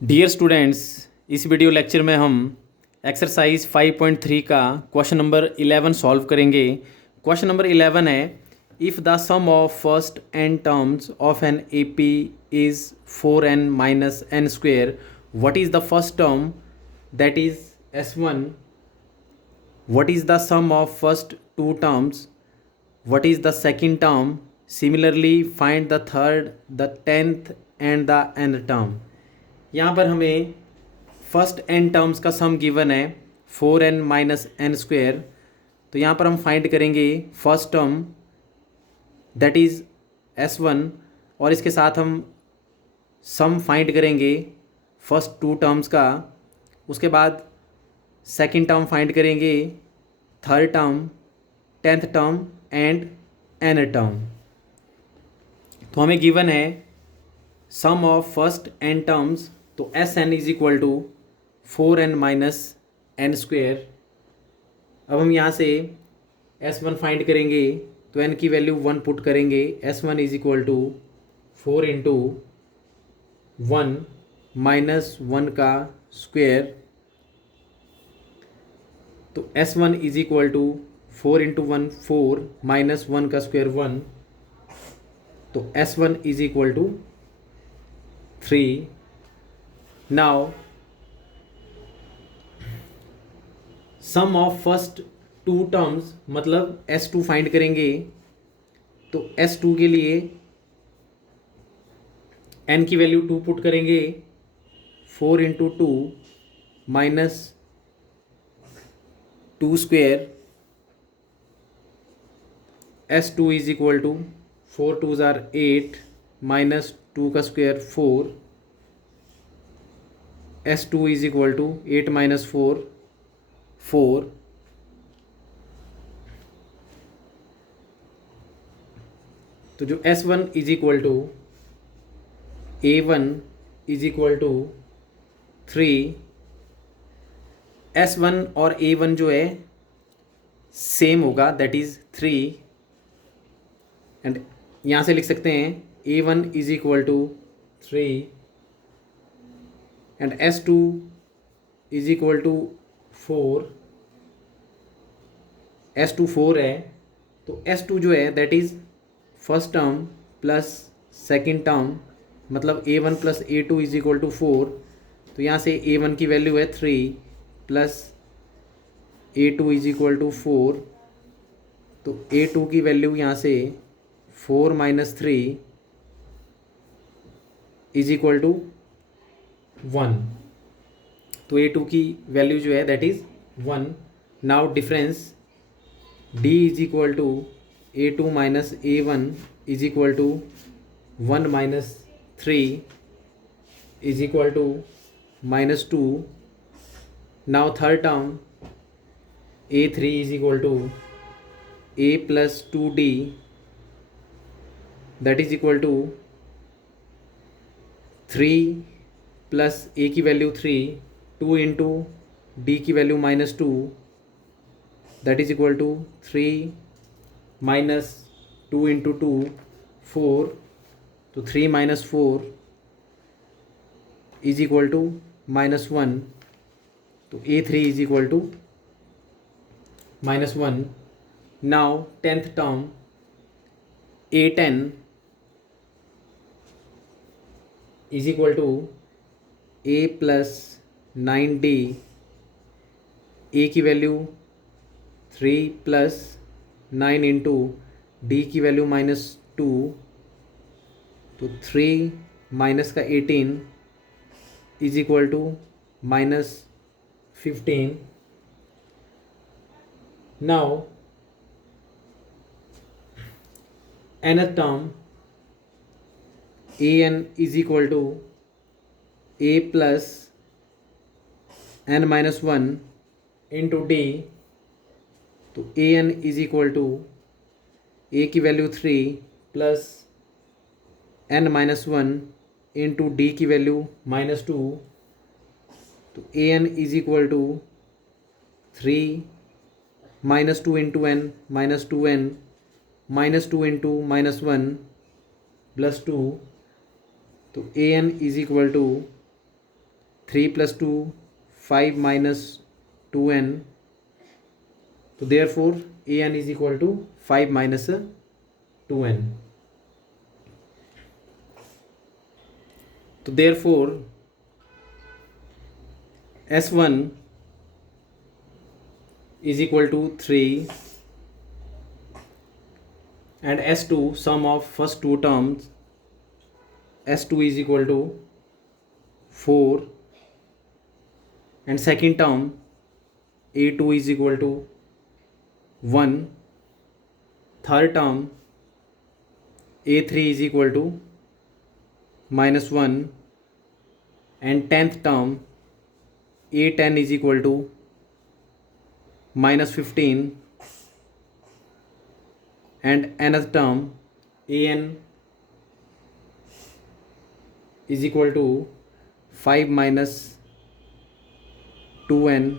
Dear students, इस video lecture में हम एक्सरसाइज 5.3 का क्वेश्चन नंबर 11 सॉल्व करेंगे। क्वेश्चन नंबर 11 है, if the sum of first n terms of an A P is 4n minus n square, what is the first term that is s1, what is the sum of first two terms, what is the second term, similarly find the third, the 10th and the nth term। यहाँ पर हमें first n terms का सम given है 4n minus n square. तो यहाँ पर हम find करेंगे first term that is s1 और इसके साथ हम सम फाइंड करेंगे फर्स्ट टू टर्म्स का। उसके बाद सेकंड टर्म फाइंड करेंगे, third term, 10th term and n term. तो हमें गिवन है sum of first n terms, तो S n is equal to 4n minus n square. अब हम यहाँ से s1 फाइंड करेंगे, तो n की वैल्यू 1 पुट करेंगे। s1 is equal to 4 into 1 minus 1 का स्क्वेयर। तो s1 is equal to 4 into 1 4 minus 1 का स्क्वायर 1। तो s1 is equal to 3। Now sum of first two terms मतलब s2 फाइंड करेंगे। तो s2 के लिए n की वैल्यू 2 पुट करेंगे, 4 into 2 minus 2 square. s2 is equal to 4 2 ज़ार 8 माइनस 2 का square 4। s2 is equal to 8 minus 4 4। तो जो s1 is equal to a1 is equal to 3। s1 और a1 जो है सेम होगा, दैट इज़ 3। एंड यहाँ से लिख सकते हैं a1 is equal to 3 and s2 is equal to 4। s2 4 है, तो s2 जो है that is first term plus second term, मतलब a1 plus a2 is equal to 4। तो यहाँ से a1 की वैल्यू है 3 plus a2 is equal to 4। तो a2 की वैल्यू यहाँ से 4 माइनस 3 इज इक्वल टू 1। तो a2 की वैल्यू जो है that is 1। Now difference d is equal to a2 minus a1 is equal to 1 minus 3 is equal to minus 2। Now third term a3 is equal to a plus 2d that is equal to 3 plus a की value 3, 2 into d की value minus 2 that is equal to 3 minus 2 into 2 4। तो 3 minus 4 is equal to minus 1। तो a3 is equal to minus 1। Now 10th term a10 is equal to a plus 9d, a की value 3 plus 9 into d की value minus 2। तो 3 minus का 18 is equal to minus 15। Now nth term an is equal to a plus n minus 1 into d। तो an is equal to a की value 3 plus n minus 1 into d की value minus 2। तो an is equal to 3 minus 2 into n minus 2n minus 2 into minus 1 plus 2। तो an is equal to 3 plus 2 5 minus 2n. So therefore an is equal to 5 minus 2n. So therefore s1 is equal to 3 and s2, sum of first two terms, s2 is equal to 4 and second term a2 is equal to 1, third term a3 is equal to -1 and 10th term a10 is equal to -15 and another term an is equal to 5 minus 2n